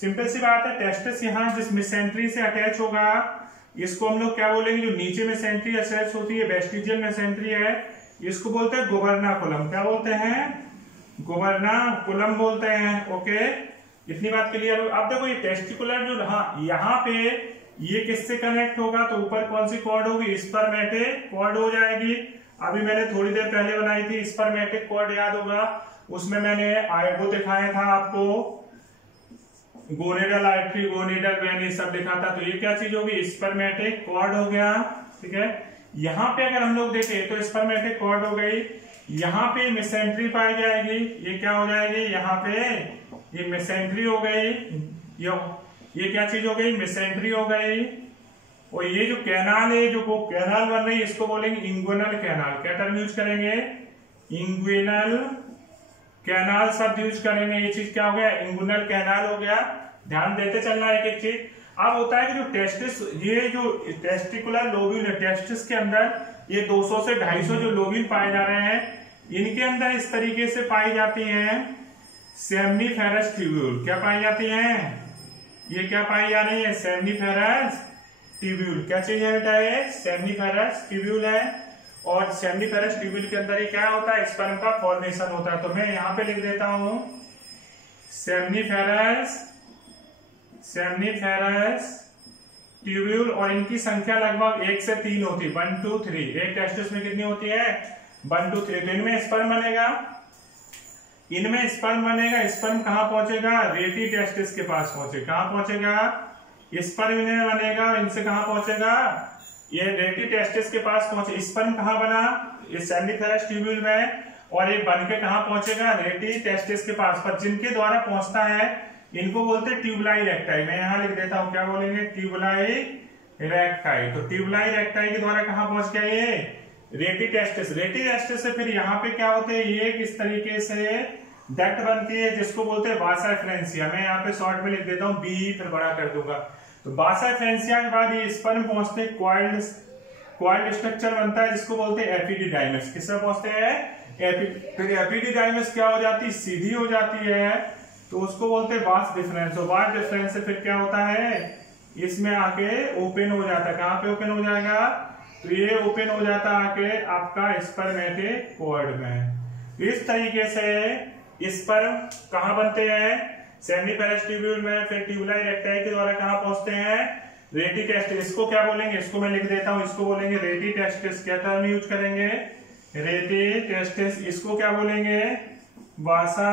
सिंपल सी बात है, टेस्टिस यहाँ जिस मेसेंट्री से अटैच होगा, इसको हम लोग क्या बोलेंगे? जो नीचे मेसेंट्री अटैच होती है, वेस्टिजियल मेसेंट्री है, इसको बोलते हैं गुबर्नाकुलम। क्या बोलते हैं? गुबर्नाकुलम बोलते हैं। ओके, इतनी बात क्लियर हो। अब देखो ये टेस्टिकुलर जो, हाँ, यहाँ पे ये किससे कनेक्ट होगा? तो ऊपर कौन सी कॉर्ड होगी? स्पर्मेटिक कॉर्ड हो जाएगी। अभी मैंने थोड़ी देर पहले बनाई थी स्पर्मेटिक कॉर्ड, याद होगा, उसमें मैंने वो दिखाया था आपको, गोनेडल आर्टरी, गोनेडल वेन, सब लिखा था। तो ये क्या चीज होगी? स्पर्मेटिक कॉर्ड हो गया, ठीक है। यहाँ पे अगर हम लोग देखें तो स्पर्मेटिक कॉर्ड हो गई, यहाँ पे मेसेंट्री पाई जाएगी, ये क्या हो जाएगी? यहाँ पे ये मेसेंट्री हो गई, ये क्या चीज हो गई, मेसेंट्री हो गई। और ये जो कैनाल है, जो वो कैनाल बन रही है, इसको बोलेंगे इंग्विनल कैनाल। क्या टर्म यूज करेंगे, इंग्विनल कैनाल शब्द यूज करेंगे। ये चीज क्या हो गया, इंग्विनल कैनाल हो गया। ध्यान देते चलना है एक एक चीज। अब होता है कि जो टेस्टिस, ये जो टेस्टिकुलर लोब्यूल है, टेस्टिस के अंदर ये 200 से 250 जो लोब्यूल पाए जा रहे हैं, इनके अंदर इस तरीके से पाई जाती हैं सेमनीफेरस ट्यूब्यूल। क्या पाई जाती हैं, ये क्या पाई जा रही है, सेमनीफेरस ट्यूब्यूल। क्या चीज है बेटा, ये सेमनीफेरस ट्यूब्यूल है। और सेमनीफेरस ट्यूब्यूल के अंदर ही क्या होता है, स्पर्म का फॉर्मेशन होता है। तो मैं यहां पे लिख देता हूं सेमनीफेरस ट्यूब्यूल। और इनकी संख्या लगभग 1 से 3 होती है, 1 2 3। एक टेस्टिस में कितनी होती है, 1 2 3। तो इनमें स्पर्म बनेगा, इनमें स्पर्म बनेगा। स्पर्म कहां पहुंचेगा, रेटी टेस्टिस के पास पहुंचेगा। कहां पहुंचेगा, स्पर्म इनमें बनेगा, इनसे कहां पहुंचेगा, ये रेटी टेस्टिस के पास पहुंचे। स्पर्म कहां बना, ये सेमनीफेरस ट्यूब्यूल में, और ये बन के कहां पहुंचेगा, रेटी टेस्टिस के पास। पर जिनके द्वारा पहुंचता है इनको बोलते हैं ट्यूबुलाई रेक्टाई। मैं यहां लिख देता हूं, क्या बोलेंगे, ट्यूबुलाई रेक्टाई। तो ट्यूबुलाई रेक्टाई के द्वारा कहां पहुंच गया, ये रेटी टेस्टिस। रेटी टेस्टिस से फिर यहाँ पे क्या होते हैं, ये किस तरीके से डक्ट बनती है, जिसको बोलते हैं वासा एफरेंसिया। मैं यहाँ पे शॉर्ट में लिख देता हूँ बी, फिर बड़ा कर दूंगा। तो वासा एफरेंसिया के बाद ये स्पर्म पहुंचते क्वाइल्ड स्ट्रक्चर बनता है, जिसको बोलते हैं एपिडिडाइमस। किससे पहुंचते हैं, फिर एपिडिडाइमस क्या हो जाती है, सीधी हो जाती है, तो उसको बोलते हैं वास डिफरेंस। और वास डिफरेंस से फिर क्या होता है, इसमें आके ओपन हो जाता है। कहां पे ओपन हो जाएगा, तो ये ओपन हो जाता है आके आपका स्पर्मेटिक कॉर्ड में। इस तरीके से स्पर्म कहां बनते हैं, सेमनीफेरस ट्यूब्यूल में, फिर ट्यूबुलाई रेक्टाई के द्वारा कहां पहुंचते हैं, रेटी टेस्टिस। इसको क्या बोलेंगे, इसको मैं लिख देता हूं, इसको बोलेंगे रेटी टेस्टिस। क्या टर्म यूज करेंगे, रेटी टेस्टिस। इसको क्या बोलेंगे, वासा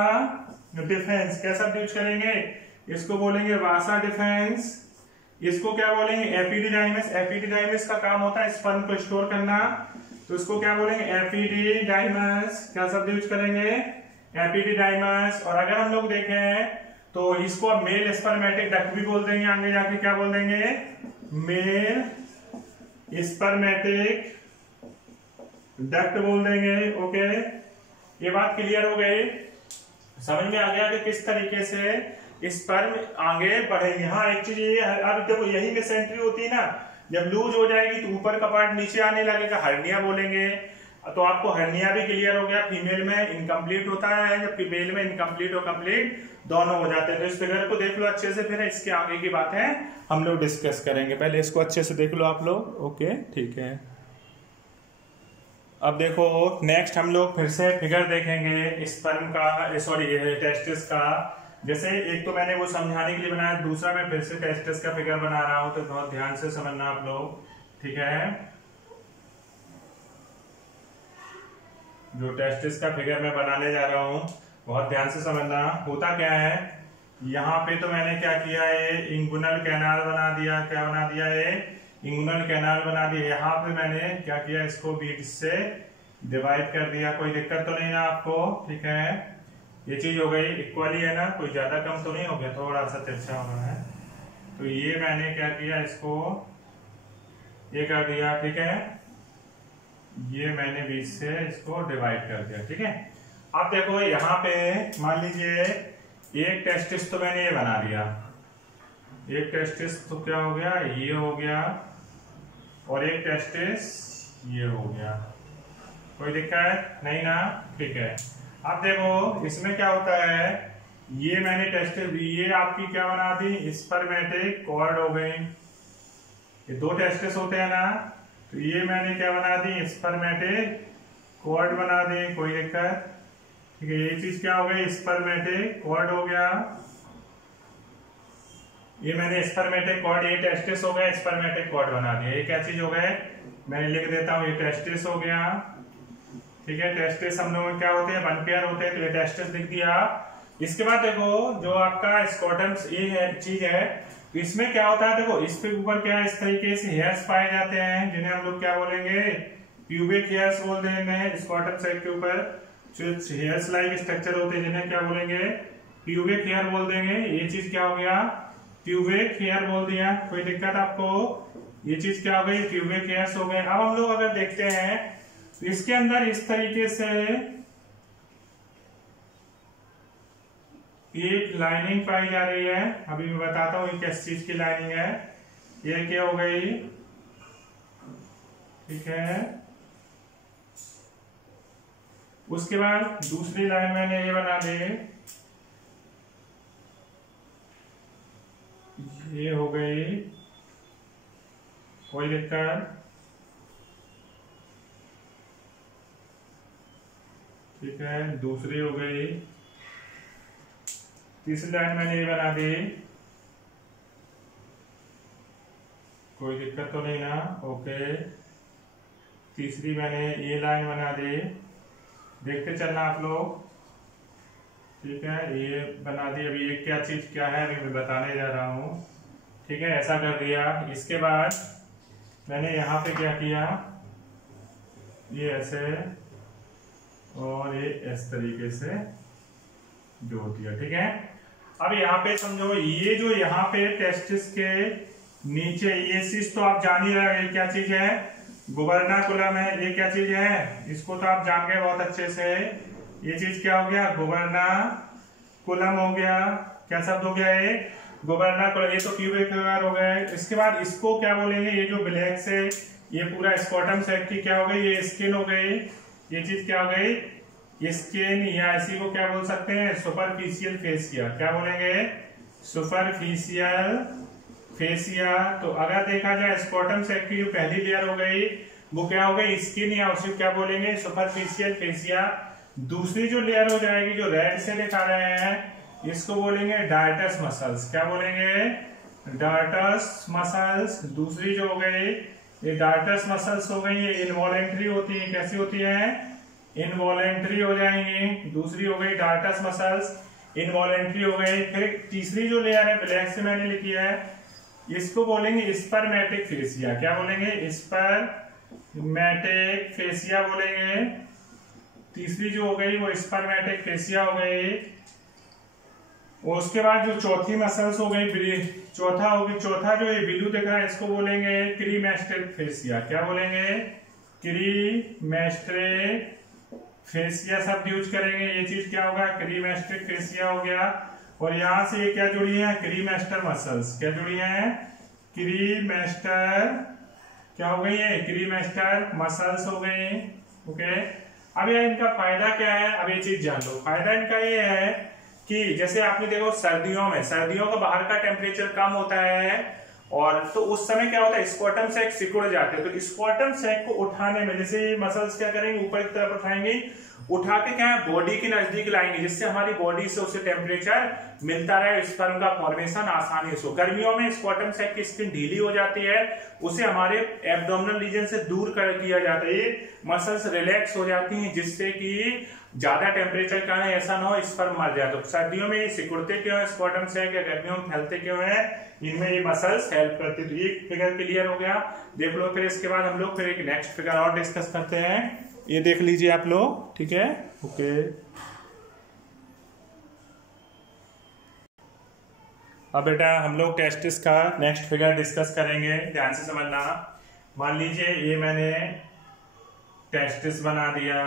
डिफेंस। क्या शब्द यूज करेंगे, इसको बोलेंगे वासा डिफेंस। इसको क्या बोलेंगे, एपिडिडाइमस। एपिडिडाइमस का काम होता है स्पर्म को स्टोर करना, तो इसको क्या बोलेंगे, एपिडिडाइमस। क्या शब्द यूज करेंगे, एपिडिडाइमस। और अगर हम लोग देखें तो इसको अब मेल स्पर्मेटिक डक्ट भी बोल देंगे, आगे जाके क्या बोल देंगे, मेल स्पर्मेटिक डक्ट बोल देंगे। ओके, ये बात क्लियर हो गई, समझ में आ गया कि किस तरीके से स्पर्म आगे बढ़ेंगे। हाँ, एक चीज ये, अब देखो यही मेसेंट्री होती है ना, जब लूज हो जाएगी तो ऊपर का पार्ट नीचे आने लगेगा, हर्निया बोलेंगे। तो आपको हर्निया भी क्लियर हो गया। फीमेल में इनकम्प्लीट होता है, जबकि मेल में इनकम्प्लीट और कंप्लीट दोनों हो जाते हैं। तो इस फिगर को देख लो अच्छे से, फिर इसके आगे की बातें हम लोग डिस्कस करेंगे। पहले इसको अच्छे से देख लो आप लोग। ओके, ठीक है। अब देखो नेक्स्ट हम लोग फिर से फिगर देखेंगे स्पर्म का, सॉरी टेस्टिस का। जैसे एक तो मैंने वो समझाने के लिए बनाया, दूसरा मैं फिर से टेस्टिस का फिगर बना रहा हूं, तो बहुत ध्यान से समझना आप लोग, ठीक है। जो टेस्टिस का फिगर मैं बनाने जा रहा हूं, बहुत ध्यान से समझना। होता क्या है, यहाँ पे तो मैंने क्या किया है, इंगुनल कैनाल बना दिया। क्या बना दिया है, इंगुनल कैनाल बना दिया। यहाँ पे मैंने क्या किया, इसको बीच से डिवाइड कर दिया। कोई दिक्कत तो नहीं है आपको, ठीक है। ये चीज हो गई, इक्वली है ना, कोई ज्यादा कम तो नहीं हो गया, थोड़ा सा तिरछा हो रहा है। तो ये मैंने क्या किया, इसको ये कर दिया, ठीक है। ये मैंने बीच से इसको डिवाइड कर दिया, ठीक है। अब देखो यहाँ पे मान लीजिए एक टेस्टिस तो मैंने ये बना दिया, एक टेस्टिस तो क्या हो गया, ये हो गया, और एक टेस्टिस ये हो गया। कोई दिक्कत नहीं ना, ठीक है। अब देखो इसमें क्या होता है, ये मैंने टेस्टिस, ये आपकी क्या बना दी, स्पर्मेटिक कॉर्ड हो गई। ये दो टेस्टिस होते हैं ना, तो ये मैंने क्या बना दी, स्पर्मेटिक कॉर्ड बना दी। कोई दिक्कत, ठीक है। ये चीज क्या हो गई, स्पर्मेटिक कॉर्ड हो गया। ये मैंने स्पर्मेटिक कॉर्ड, ये टेस्टिस हो गया, स्पर्मेटिक कॉर्ड बना दिया। ये क्या चीज हो गए, मैंने लिख देता हूं, ये टेस्टिस हो गया, ठीक है। टेस्टिस हम लोग क्या होते हैं, 1 पेयर होते हैं, तो ये टेस्टिस लिख दिया। इसके बाद देखो जो आपका स्कॉटम ये है चीज है, तो इसमें क्या होता है, देखो इसके ऊपर क्या इस तरीके से हेयर्स पाए जाते हैं, जिन्हें हम लोग क्या बोलेंगे, प्यूबिक हेयर्स बोल देंगे। स्कॉटम साइड के ऊपर जो हेयर्स लाइक स्ट्रक्चर होते हैं, जिन्हें क्या बोलेंगे, प्यूबिक हेयर बोल देंगे। ये चीज क्या हो गया, प्यूबिक हेयर बोल दिया। कोई दिक्कत आपको, ये चीज क्या हो गई, प्यूबिक हेयर्स हो गए। अब हम लोग अगर देखते हैं तो इसके अंदर इस तरीके से एक लाइनिंग पाई जा रही है। अभी मैं बताता हूँ ये किस चीज की लाइनिंग है। ये क्या हो गई, ठीक है। उसके बाद दूसरी लाइन मैंने ये बना दी, ये हो गई, कोई दिक्कत, ठीक है। दूसरी हो गई, तीसरी लाइन मैंने ये बना दी, कोई दिक्कत तो नहीं ना, ओके। तीसरी मैंने ये लाइन बना दी, देखते चलना आप लोग, ठीक है। ये बना दी। अभी ये क्या चीज क्या है अभी मैं बताने जा रहा हूँ, ठीक है। ऐसा कर दिया। इसके बाद मैंने यहाँ पे क्या किया, ये ऐसे और ये इस तरीके से जोड़ दिया, ठीक है। अब यहाँ पे समझो, ये जो यहाँ पे टेस्टिस के नीचे ये चीज तो आप जान ही रहे हो, ये क्या चीज है, गुबर्नाकुलम है। ये क्या चीज है, इसको तो आप जान गए बहुत अच्छे से। ये चीज क्या हो गया, गुबर्नाकुलम हो गया। क्या शब्द हो गया ये, गुबर्नाकुलम। ये तो प्यूबिक हेयर हो गए। इसके बाद इसको क्या बोलेंगे, ये जो ब्लैक से ये पूरा स्कॉटम सेट की क्या हो गई, ये स्किन हो गई। ये चीज क्या हो गई, स्किन, या इसी को क्या बोल सकते हैं, सुपरफिशियल फेसिया। क्या बोलेंगे, सुपरफिशियल फेसिया। तो अगर देखा जाए स्कॉटम सेट की जो पहली लेयर हो गई वो क्या हो गई, स्किन, या उसे क्या बोलेंगे, सुपरफिशियल फेसिया। दूसरी जो लेयर हो जाएगी जो रेड से दिखा रहे हैं, इसको बोलेंगे डार्टस मसल्स। क्या बोलेंगे, डार्टस मसल्स। दूसरी जो हो गई ये डार्टस मसल्स हो गई, ये इनवॉलेंट्री होती है। कैसी होती है, इनवॉलेंट्री हो जाएंगी। दूसरी हो गई डार्टस मसल्स, इनवॉलेंट्री हो गई। फिर तीसरी जो लेयर है ब्लैक से मैंने लिखी है, इसको बोलेंगे स्पर्मेटिक फेसिया। क्या बोलेंगे, स्पर्मेटिक फेसिया बोलेंगे। तीसरी जो हो गई वो स्पर्मेटिक फेसिया हो गई। उसके बाद जो चौथी मसल्स हो गई, चौथा जो ये बिल्लू दिख रहा है, इसको बोलेंगे क्रीमेस्ट्रिक फेसिया। क्या बोलेंगे, क्रीमेस्ट्रिक फेसिया शब्द यूज करेंगे। ये चीज क्या होगा, क्रीमेस्ट्रिक फेसिया हो गया। और यहां से ये क्या जुड़ी है, क्रीमेस्टर मसल्स। क्या जुड़ी है, क्रीमेस्टर, क्या हो गई है, क्रीमेस्टर मसल्स हो गई, ओके। अब यार इनका फायदा क्या है, अब ये चीज जान लो। फायदा इनका ये है कि जैसे आपने देखो सर्दियों का बाहर का टेम्परेचर कम होता है, और तो उस समय क्या होता है, स्क्वाटम सैक सिकुड़ जाते हैं। तो स्क्वाटम सैक को उठाने में जैसे मसल्स क्या करेंगे, ऊपर की तरफ उठाएंगे, उठा के क्या है बॉडी के नजदीक लाएंगे, जिससे हमारी बॉडी से उसे टेम्परेचर मिलता रहे, स्पर्म का फॉर्मेशन आसानी से हो। गर्मियों में स्क्वाटम सैक की स्किन ढीली हो जाती है, उसे हमारे एब्डोमिनल रीजन से दूर कर दिया जाता है। ये मसल्स रिलैक्स हो जाती हैं, जिससे कि ज्यादा टेम्परेचर का है ऐसा ना हो स्पर्म मर जाए। तो सर्दियों में ये सिकुड़ते क्यों है स्क्वाटम सैक, या गर्मियों में फैलते क्यों है, इनमें ये मसल्स हेल्प करती है। तो ये फिगर क्लियर हो गया, देख लो। फिर इसके बाद हम लोग फिर एक नेक्स्ट फिगर और डिस्कस करते हैं, ये देख लीजिए आप लोग, ठीक है, ओके। अब बेटा हम लोग टेस्टिस का नेक्स्ट फिगर डिस्कस करेंगे, ध्यान से समझना। मान लीजिए ये मैंने टेस्टिस बना दिया,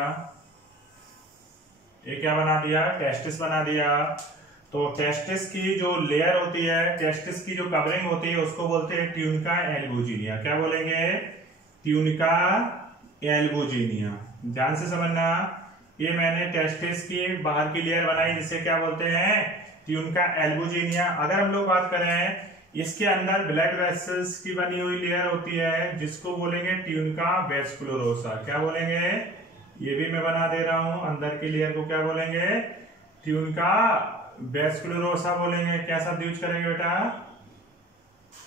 ये क्या बना दिया, टेस्टिस बना दिया। तो टेस्टिस की जो लेयर होती है, टेस्टिस की जो कवरिंग होती है, उसको बोलते हैं ट्यूनिका एल्बुजिनिया। क्या बोलेंगे, ट्यूनिका एल्बुजिनिया। ध्यान से समझना, ये मैंने टेस्टिस की बाहर की लेयर बनाई, जिसे क्या बोलते हैं, ट्यूनिका एल्बुजिनिया। अगर हम लोग बात करें, इसके अंदर ब्लड वेसल्स की बनी हुई लेयर होती है, जिसको बोलेंगे ट्यूनिका वेस्कुलरोसा। क्या बोलेंगे, ये भी मैं बना दे रहा हूं, अंदर की लेयर को क्या बोलेंगे, ट्यूनिका वेस्कुलरोसा बोलेंगे। क्या शब्द यूज करेंगे बेटा,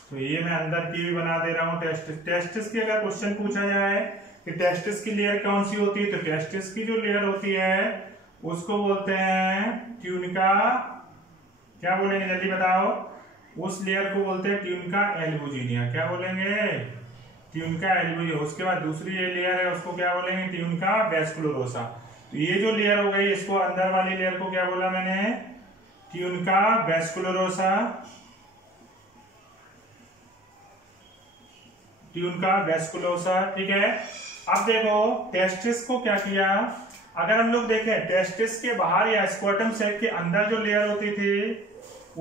तो ये मैं अंदर की भी बना दे रहा हूं। टेस्टिस की अगर क्वेश्चन पूछा जाए कि टेस्टिस की लेयर कौन सी होती है, तो टेस्टिस की जो लेयर होती है उसको बोलते हैं ट्यूनिका, क्या बोलेंगे जल्दी बताओ, उस लेयर को बोलते हैं ट्यूनिका एल्बुजिनिया। क्या बोलेंगे, ट्यूनिका एल्बुजिनिया। उसके बाद दूसरी ये लेयर है, उसको क्या बोलेंगे, ट्यूनिका वेस्कुलरोसा। तो ये जो लेयर हो गई, इसको अंदर वाली लेयर को क्या बोला मैंने, ट्यूनिका वैस्कुलरोसा, ट्यूनिका वैस्कुलोसा, ठीक है। अब देखो टेस्टिस को क्या किया, अगर हम लोग देखें टेस्टिस के बाहर या स्क्रोटम सैक के अंदर जो लेयर होती थी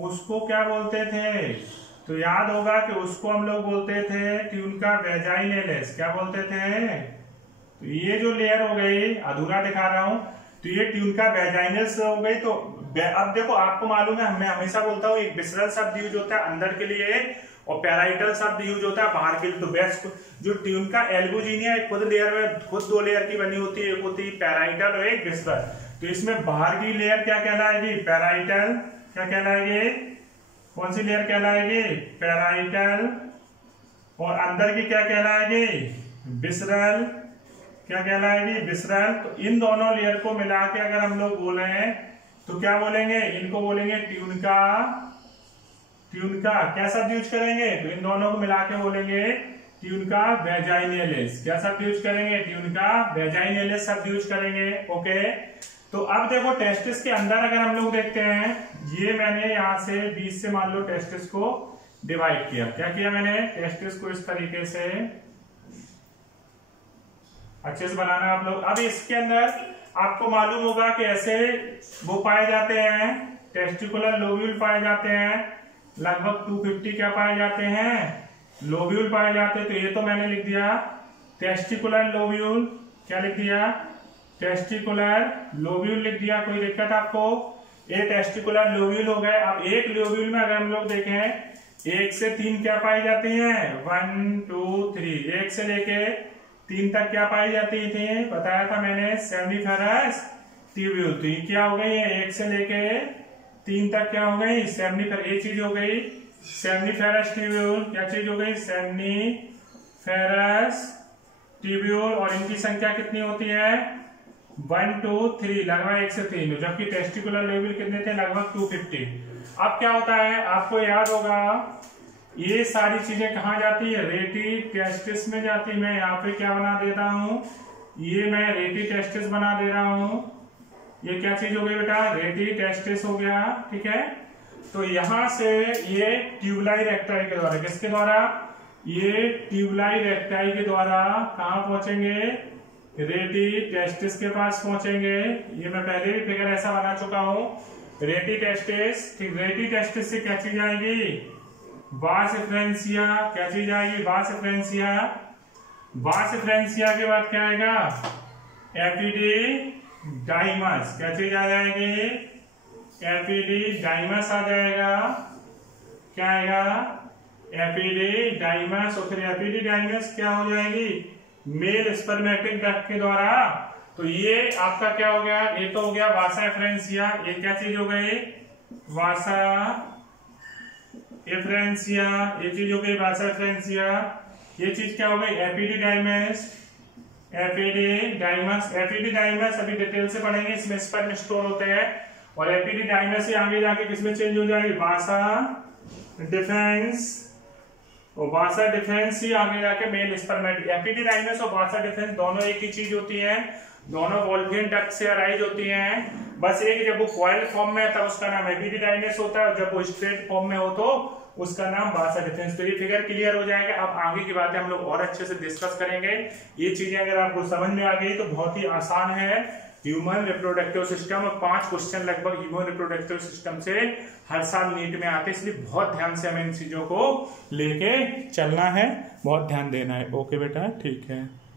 उसको क्या बोलते थे, तो याद होगा कि उसको हम लोग बोलते थे ट्यूनिका वैजाइनेलिस। क्या बोलते थे, तो ये जो लेयर हो गई, अधूरा दिखा रहा हूं, तो ये ट्यूनिका वैजाइनेलिस हो गई। तो अब देखो आपको मालूम है, मैं हमेशा बोलता हूँ एक विसरल शब्द यूज होता है अंदर के लिए और पैराइटल शब्द यूज होता है बाहर के लिए। तो बेस्ट जो ट्यूनिका एल्बुजिनिया खुद लेयर में खुद दो लेयर की बनी होती है, एक होती है पैराइटल और एक विसरल। तो इसमें बाहर की लेयर क्या कहलाएगी, पैराइटल। क्या कहलाएगी, कौन सी लेयर कहलाएगी, पैराइटल। और अंदर की क्या कहलाएगी, विसरल। क्या कहलाएगी, विसरल। तो इन दोनों लेयर को मिला के अगर हम लोग बोले तो क्या बोलेंगे, इनको बोलेंगे ट्यूनिका। ट्यूनिका क्या शब्द यूज करेंगे, तो इन दोनों को मिला के बोलेंगे ट्यूनिका वैजाइनेलिस। क्या शब्द यूज करेंगे, ट्यूनिका वैजाइनेलिस शब्द यूज करेंगे। ओके, तो अब देखो टेस्टिस के अंदर अगर हम लोग देखते हैं, ये मैंने यहां से 20 से मान लो टेस्टिस को डिवाइड किया। क्या किया मैंने, टेस्टिस को इस तरीके से अच्छे से बनाना आप लोग। अब इसके अंदर आपको मालूम होगा कि ऐसे वो पाए जाते हैं, टेस्टिकुलर लोब्यूल पाए जाते हैं, लगभग 250 क्या पाए जाते हैं, लोब्यूल पाए जाते हैं। तो ये तो मैंने लिख दिया टेस्टिकुलर लोब्यूल। क्या लिख दिया, टेस्टिकुलर लोब्यूल लिख दिया। कोई दिक्कत आपको, ये टेस्टिकुलर लोब्यूल हो गए। अब एक लोब्यूल में अगर हम लोग देखें 1 से 3 क्या पाई जाती है, 1 2 3, 1 से लेके 3 तक क्या पाई जाती थी, बताया था मैंने, सेमनीफेरस ट्यूब्यूल। तो ये क्या हो गई है, 1 से लेके 3 तक क्या हो गई, सेमनीफेरस। ये चीज हो गई सेमनीफेरस ट्यूब्यूल। क्या चीज हो गई, सेमनीफेरस ट्यूब्यूल। और इनकी संख्या कितनी होती है, 1 2 3, लगभग 1 से 3। जबकि टेस्टिकुलर लेवल कितने थे, लगभग 250। अब क्या होता है, आपको याद होगा ये सारी चीजें कहाँ जाती है, रेटी टेस्टिस में जाती है। मैं यहाँ पे क्या बना देता हूँ, ये मैं रेटी टेस्टिस बना दे रहा हूँ। ये क्या चीज हो गई बेटा, रेटी टेस्टिस हो गया, ठीक है। तो यहां से ये ट्यूबलाई रेक्टाई के द्वारा, किसके द्वारा, ये ट्यूबलाई रेक्टाई के द्वारा कहां पहुंचेंगे, रेटी टेस्टिस के पास पहुंचेंगे। ये मैं पहले भी फिगर ऐसा बना चुका हूं, रेटी टेस्टिस। ठीक, रेटी टेस्टिस से क्या चीज आएगी, वास एफ्रेंसिया। क्या चीज आएगी, वास एफ्रेंसिया। वास एफ्रेंसिया के बाद क्या आएगा, एपिडिडाइमस। क्या चीज आ जाएगी, एपिडिडाइमस आ जाएगा। क्या आएगा, एपिडिडाइमस। और फिर एपिडिडाइमस क्या हो जाएगी, मेल स्पर्मेटिक डक्ट के द्वारा। तो ये आपका क्या हो गया, ये तो हो गया वासा एफ्रेंसिया। ये क्या चीज हो गई, वासा एफ्रेंसिया। ये चीज हो गई वासा एफ्रेंसिया। ये चीज क्या हो गई, एपिडिडाइमस। एपिडिडाइमस, एपिडिडाइमस अभी डिटेल से पढ़ेंगे, इसमें स्पर्म स्टोर होते हैं। और एपिडिडाइमस से आगे जाके किसमें चेंज हो जाएगी, वासा डिफेंस। और वासा डिफेंस ही आगे जाके मेल स्पर्मेटिक। एपिडिडाइमस और वासा डिफेंस दोनों एक ही चीज होती है, दोनों वोल्फियन डक्ट से अराइज होती हैं। बस एक जब वो कॉइल फॉर्म में है तब उसका नाम एपिडिडाइमस होता है, और जब वो स्ट्रेट फॉर्म में हो तो उसका नाम वासा डिफेंस। तो ये फिगर क्लियर हो जाएगा। अब आगे की बातें हम लोग और अच्छे से डिस्कस करेंगे। ये चीजें अगर आपको समझ में आ गई तो बहुत ही आसान है। ह्यूमन रिप्रोडक्टिव सिस्टम, और 5 क्वेश्चन लगभग ह्यूमन रिप्रोडक्टिव सिस्टम से हर साल नीट में आते हैं, इसलिए बहुत ध्यान से हमें इन चीजों को लेके चलना है, बहुत ध्यान देना है। ओके बेटा, ठीक है।